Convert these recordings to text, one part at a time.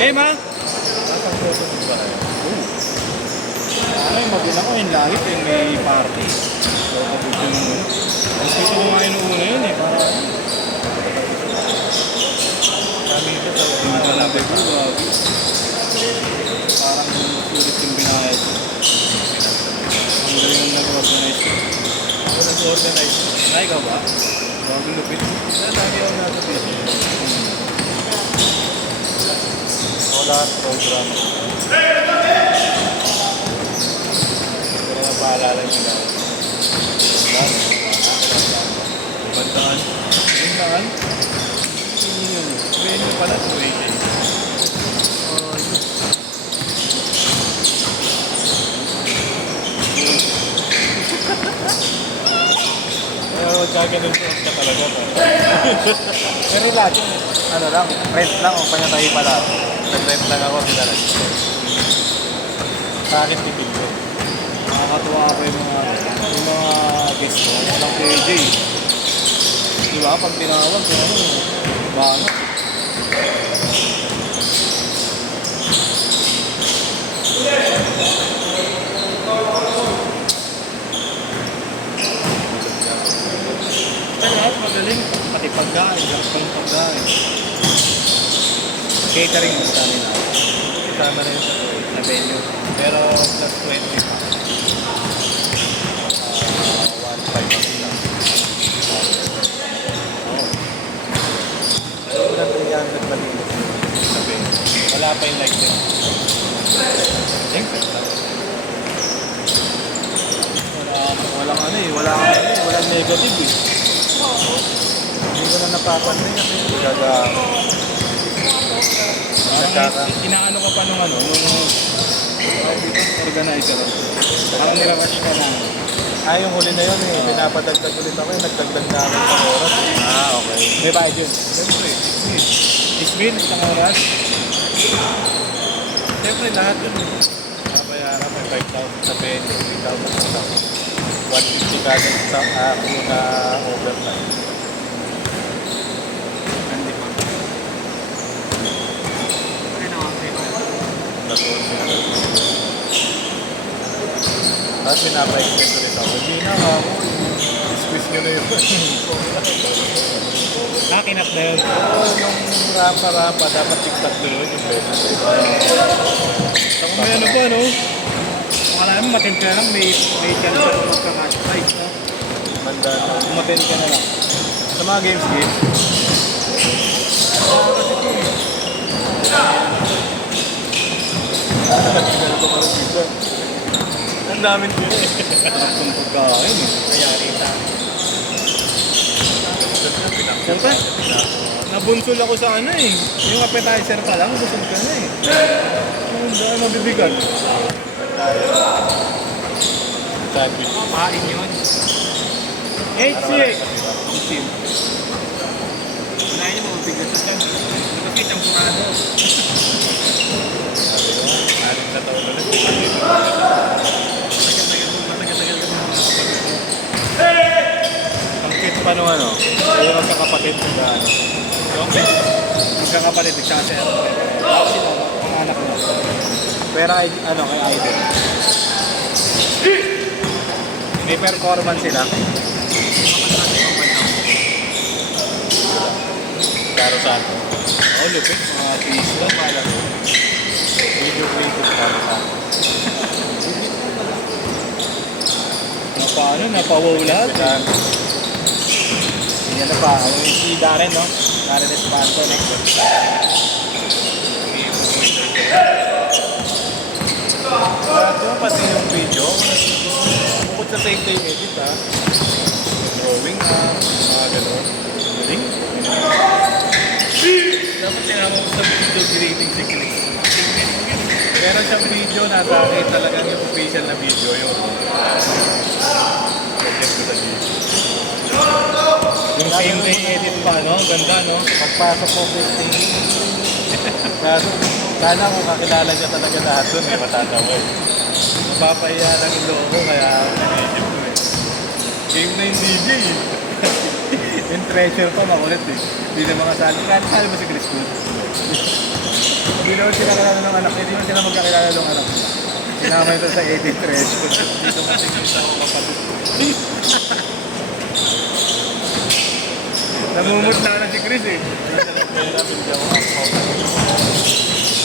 Eh, ma? Nasang photo mo ba kayo? Ano yung mabilang ko yung langit yung may party. So, kabudyo ng ano. Mas gusto ko nga yung una yun eh. Para Kami ito sa hindi ka lang bebo, bago. Parang sulit yung binayad ko. Ang galing yung nag-organize ko. Ako nag-organize. Na ikaw ba? Bago lupit. Dami ako nasa business. Wala program. Pero mapaalala nyo na. Bandaan. Yung daan? Venue pala, 280. Oh, yun. Pero magkaganon suot ka talaga. Pero lahat yung ano lang, rent lang o panyatay pala. Nag-rent lang ako, pinala. Sa akin, tipid ko. Nakakatuwa ako yung mga guest ko. Walang PJ. Di ba? Pag tinawag, yung ano, banat. Pero lahat magaling. Pati pagkain, lahat pang pagkain. Catering mo sa amin ako. Kasama na yun sa venue. Pero plus 20 pa. 1.5 lang. Ano mo lang 300 malinis sa venue. Wala pa yung like yun. Walang ano eh, walang negative eh. Hindi ko na napapansin kasi gaga. Parang inaano ka pa nung ano, nung organizer. Parang nirarush ka na. Yung huli na yun eh. Pinapadagdag ulit ako eh. Nagdagdag na ako sa oras. Okay. May bayad yun. Siyempre, Isbil, isang oras. siyempre lahat yun eh. Nabayaran may 5,000 sa venue, 3,000 sa tao. 150 kada sa ako na overtime. Hindi pa. Tapos pinapa-extend ulit ako. Hindi na ako. Squeeze nyo na yun. Kinap na yun. Yung rampa-rampa, dapat tiktak doon yung beses. Tapos may ano pa, no? Kung alam mo, matin ka lang, may chance ka magka-cash prize, no? Manda na. Umatin ka na lang. Sa mga games. Ang daming din eh. Sarap ng pagkain, eh. Kaya rita. Siyempre, nabunsol ako sa ano eh. Yung appetizer pa lang, busog ka na eh. Ang dahil mabibigan. Sandwich. Pain yun. 8-6. Isim. Wala yun, mabibigan sa tiyan. Bakit ang kurado? Aling na taon ulit. Ang cute pa nung ano, yung magkakapatid na ano. Okay. Magkakapalit, nagsasaya ako. Ako sila, ang anak mo. Pero ano, kay Idol. May performance sila. Karo saan? Oh, lupit. Mga piso lang, pala ko. Video creative karo saan? Paano, napawaw lahat. Kailangan Yan na pa, si Darren, no? Darren Espanto, next. Doon pati yung video, bukod sa same day edit ha, drawing ha, mga gano'n. Galing. Dapat tinama ko sa video creating techniques. Meron siyang video na sa akin talagang yung official na video yun. Project ko sa video. Yung same day edit pa, no? Ganda, no? Pagpasok ko 15. Kaso, sana kung kakilala niya talaga lahat dun eh, matatawa eh. Mapapahiya lang yung loko kaya medyo ko eh. Game na yung DJ eh. Yung treasure pa, makulit eh. Hindi na makasali. Kasali ba si Chris Good? Hindi naman sila kakilala ng anak. Hindi naman sila magkakilala ng anak. Sinama ito sa 83. Dito mo tingin sa ako kapatid. Namumut na si Chris eh. Pera, bigyan ko ang pautan.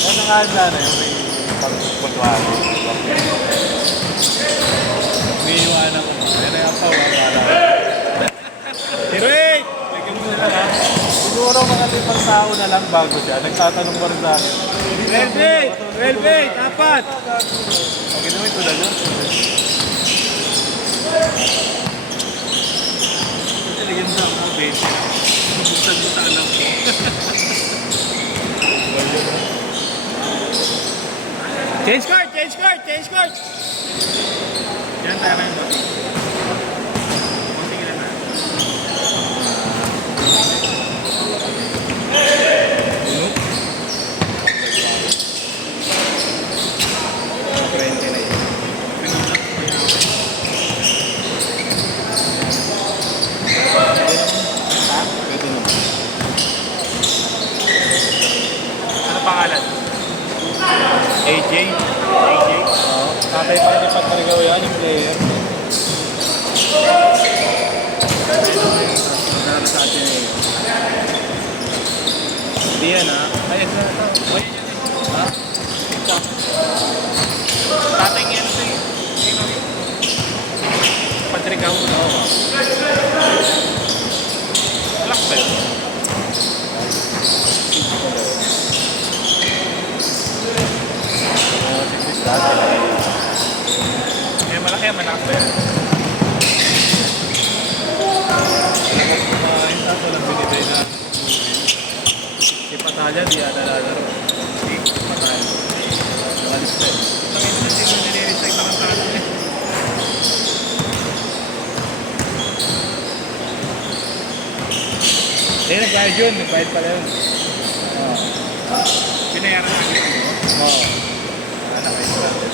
Kaya nakahanda na yung may pagpuntuhan. Umiiwanan ko. Kaya na yung pawa. Direk! Bigyan mo nila ha. Siguro mga 5 tao na lang bago siya. Nagtatanong pa rin sa akin. Well played, apat! Okay naman ito na yun. Talagyan sa mga base. Buksan mo sa alam ko. Change card, change card, change card! Yan tayo na yung bossing. Bossing na na. Ano pangalan? AJ. Tatay pa rin ipagkargaw yan yung player. Magkano sa atin eh. Hindi yan ha. Ay, ito na ito. Ha? Tatay nga ano sa'yo? Sino yun? Padrigaw na ako. Black belt. Malaki ang malakas ba yan? Malakas kumain, tapos walang binibay na si Patalya, di ata lalaro. Si Patalya. Walis na. Nakita na sila nire-recycle ang kaso eh. Eh, nagbayad yun. Nagbayad pala yun. Pinayaran na kita mo. Oo. Nakayos natin.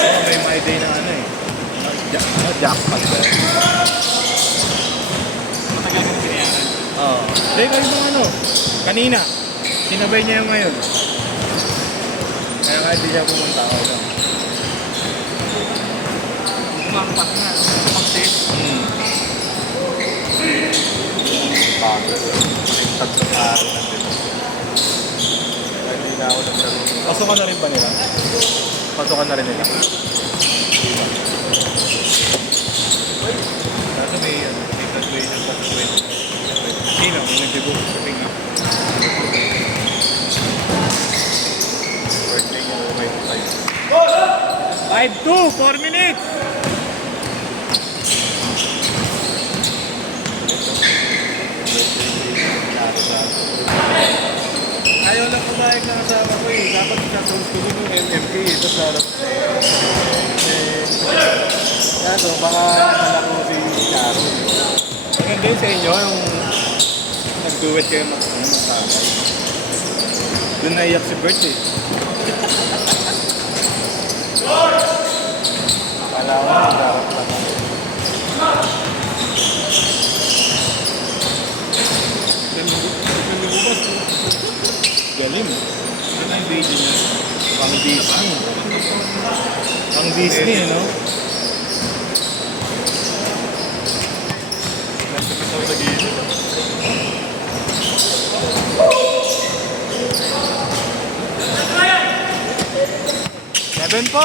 May my day na ano eh. Jackpot ba? Matagal kong pinayaran. Oo. Hindi, kayo mga ano. Kanina. Sinabay niya yung ngayon. Kaya nga hindi siya pumunta ako doon. Kumakampak nga. Kumakampak yung tatlo araw na din. Hindi na ako nagsaro. Pasukan na rin ba nila? Pasukan na rin nila. Kaso may graduation sa 20. Sino? Kung nag-debut sa pinga. Birthday niya o may 5-2, 4 minutes! Ayaw lang kumain ng kasama ko eh. Dapat kasama ko yung MMK. Ito sa harap ko kaso baka malaro si Caro. Maganda yun sa inyo, yung nag-duet kayo mag-sabay. Doon naiyak si Bert eh. Akala ko nagdarap lang ako. Galing. Ano yung video niya? Pang Disney. Pang Disney, no? Nasa pisaw sa gilid. Seven 4!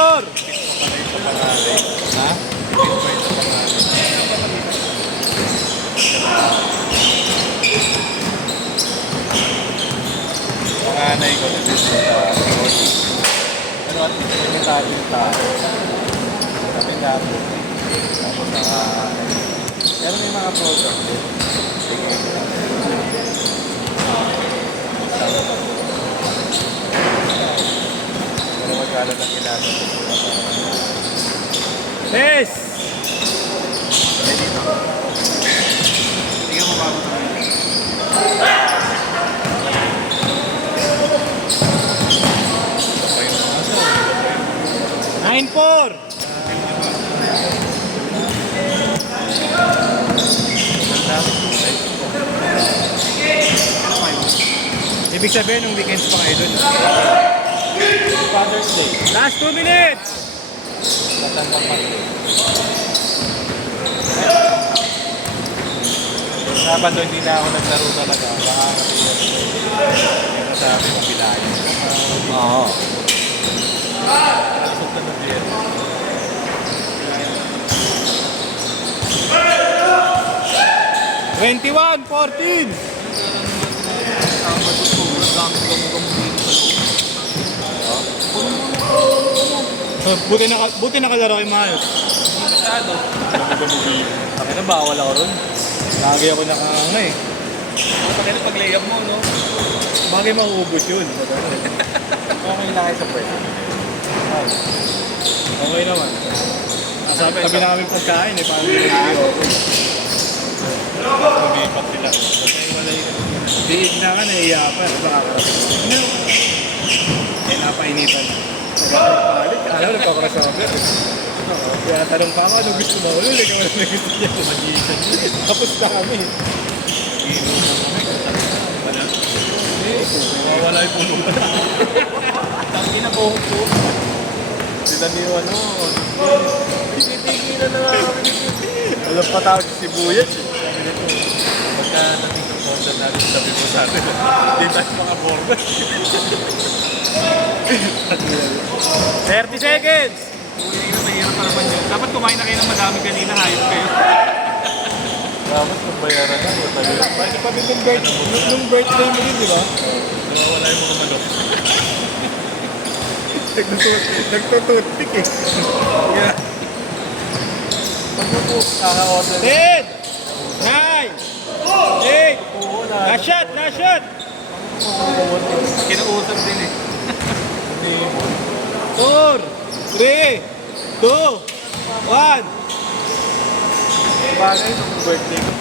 Ha? Panganay ko na din sa pero at least may talent tayo. Kami natin. Tapos pero may mga program din. Pero magkala ng ginagawa ko. Yes! Ready na. Tingnan mo bago tayo. 9-4! Ibig sabihin, nung weekends pa kayo dun. Father's Day. Last 2 minutes! Matandang Monday. Sabado hindi na ako naglaro talaga. Baka kasi sabi mo bilayan. Oo. Lasok na ng beer. Twenty-one, 14! Buti nakalaro kay Mayo. Masyado. Bakit na bawal ako ron? Lagi ako nakanga eh. Bakit na pag-layup mo, no? Bagay mauubos yun. Okay lang kayo sa pwede. Okay naman. Sabi na kami pagkain eh, parang hindi ako. Lumipat sila. Kasi wala yun. Diig na ka, naiiya pa. Baka eh, napainitan. Nagkakapalit. Alam mo, nagpakrossover. Kaya tanong pa ako, ano gusto mo? Ulo, ikaw wala na gusto niya. Magisan yun. Tapos na kami. Inom na kami. Wala. Mawawala yung puno. Tangin na buhok ko. Sila ni ano. Tinitinginan na nga kami. Alam pa tawag si Buyas eh. Pagka naging konta natin, sabi mo sa atin, hindi tayo mga bordas. 30 seconds! Mahirap pa naman yun. Dapat kumain na kayo ng madami kanina, hayop kayo. Dapat kung bayaran na, matagal. Bakit pa din nung birthday mo din, di ba? Kaya wala yung mga manok. Nagtututpik eh. Yeah. Pag-upo, kaka-order. 10! 9! 8! Oo, Last shot! Last shot! Kinausap din eh. 4! 3! 2! 1! Bagay, nung birthday ko,